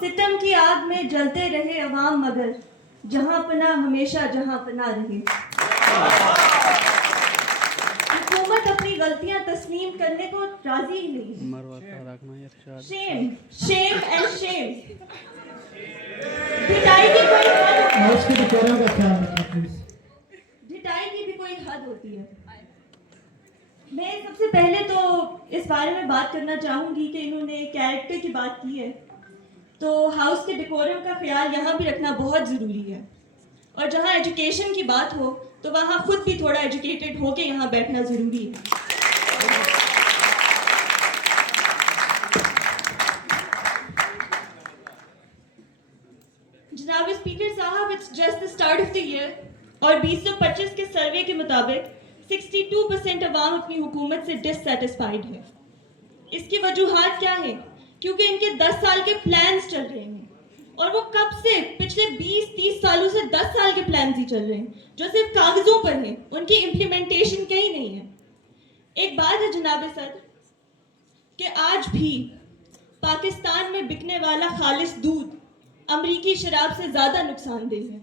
सितम की आग में जलते रहे अवाम मगर जहां पना हमेशा जहां पना रहे। हुकूमत अपनी गलतियां तस्लीम करने को राजी ही नहीं। Shame, shame and shame. ढिटाई की कोई हद होती है। मैं सबसे पहले तो इस बारे में बात करना चाहूंगी कि इन्होंने कैरेक्टर की बात की है, तो हाउस के डेकोरम का ख्याल यहाँ भी रखना बहुत ज़रूरी है। और जहाँ एजुकेशन की बात हो तो वहाँ खुद भी थोड़ा एजुकेटेड होके यहाँ बैठना ज़रूरी है। जनाब स्पीकर साहब, it's just the start of the year और 2025 के सर्वे के मुताबिक 62% अवाम अपनी हुकूमत से डिससेटिस्फाइड है। इसकी वजूहात क्या है? क्योंकि इनके 10 साल के प्लान्स चल रहे हैं और वो कब से, पिछले 20-30 सालों से 10 साल के प्लान्स ही चल रहे हैं जो सिर्फ कागजों पर हैं, उनकी इम्प्लीमेंटेशन कहीं नहीं है। एक बात है जनाब सदर कि आज भी पाकिस्तान में बिकने वाला खालिस दूध अमरीकी शराब से ज़्यादा नुकसानदेह है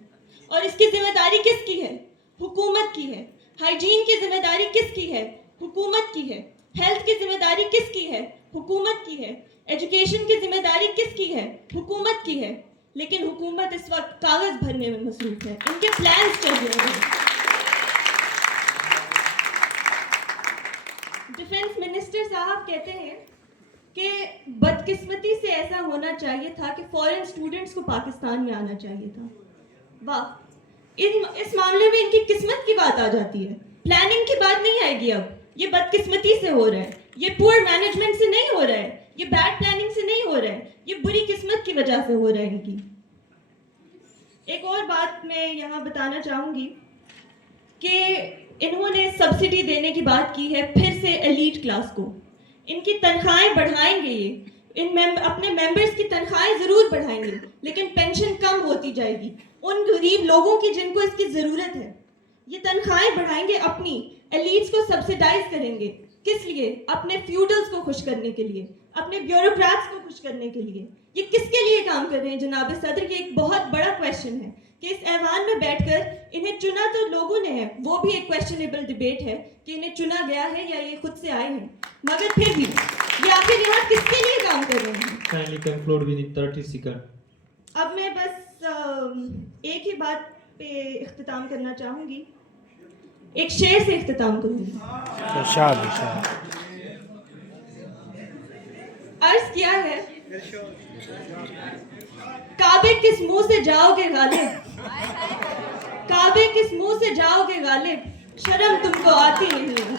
और इसकी जिम्मेदारी किसकी है? हुकूमत की है। हाइजीन की जिम्मेदारी किसकी है? हुकूमत की है। हेल्थ की जिम्मेदारी किसकी है? हुकूमत की है। एजुकेशन की जिम्मेदारी किसकी है? हुकूमत की है। लेकिन हुकूमत इस वक्त कागज भरने में मसरूफ है, इनके प्लान्स चल रहे हैं। डिफेंस मिनिस्टर साहब कहते हैं कि बदकिस्मती से ऐसा होना चाहिए था कि फॉरेन स्टूडेंट्स को पाकिस्तान में आना चाहिए था। वाह, इस मामले में इनकी किस्मत की बात आ जाती है, प्लानिंग की बात नहीं आएगी। अब ये बदकिस्मती से हो रहा है, ये पुअर मैनेजमेंट से नहीं हो रहा है, ये बैड प्लानिंग से नहीं हो रहा है, ये बुरी किस्मत की वजह से हो रहा है इनकी। एक और बात मैं यहाँ बताना चाहूँगी कि इन्होंने सब्सिडी देने की बात की है फिर से एलीट क्लास को। इनकी तनख्वाहें बढ़ाएंगे ये, अपने मेंबर्स की तनख्वाहें ज़रूर बढ़ाएंगे, लेकिन पेंशन कम होती जाएगी उन गरीब लोगों की जिनको इसकी ज़रूरत है। ये तनख्वाहें बढ़ाएंगे, अपनी एलीट्स को सब्सिडाइज करेंगे। किस लिए? अपने फ्यूडल्स को खुश करने के लिए, अपने ब्यूरोक्रेट्स को खुश करने के लिए। ये किसके लिए काम कर रहे हैं जनाब सदर? ये एक बहुत बड़ा क्वेश्चन है कि इस ऐवान में बैठकर इन्हें चुना तो लोगों ने है, वो भी एक क्वेश्चनेबल डिबेट है कि इन्हें चुना गया है या ये खुद से आए हैं, मगर फिर भी ये आखिर यहाँ किसके लिए काम कर रहे हैं? Kindly conclude within 30 seconds. अब मैं बस एक ही बात पे इख्तिताम करना चाहूँगी, एक शेर से इख्तिताम करूँगी। अर्ज किया है, काबे किस मुंह से जाओगे गालिब, काबे किस मुंह से जाओगे गालिब, शर्म तुमको आती नहीं है।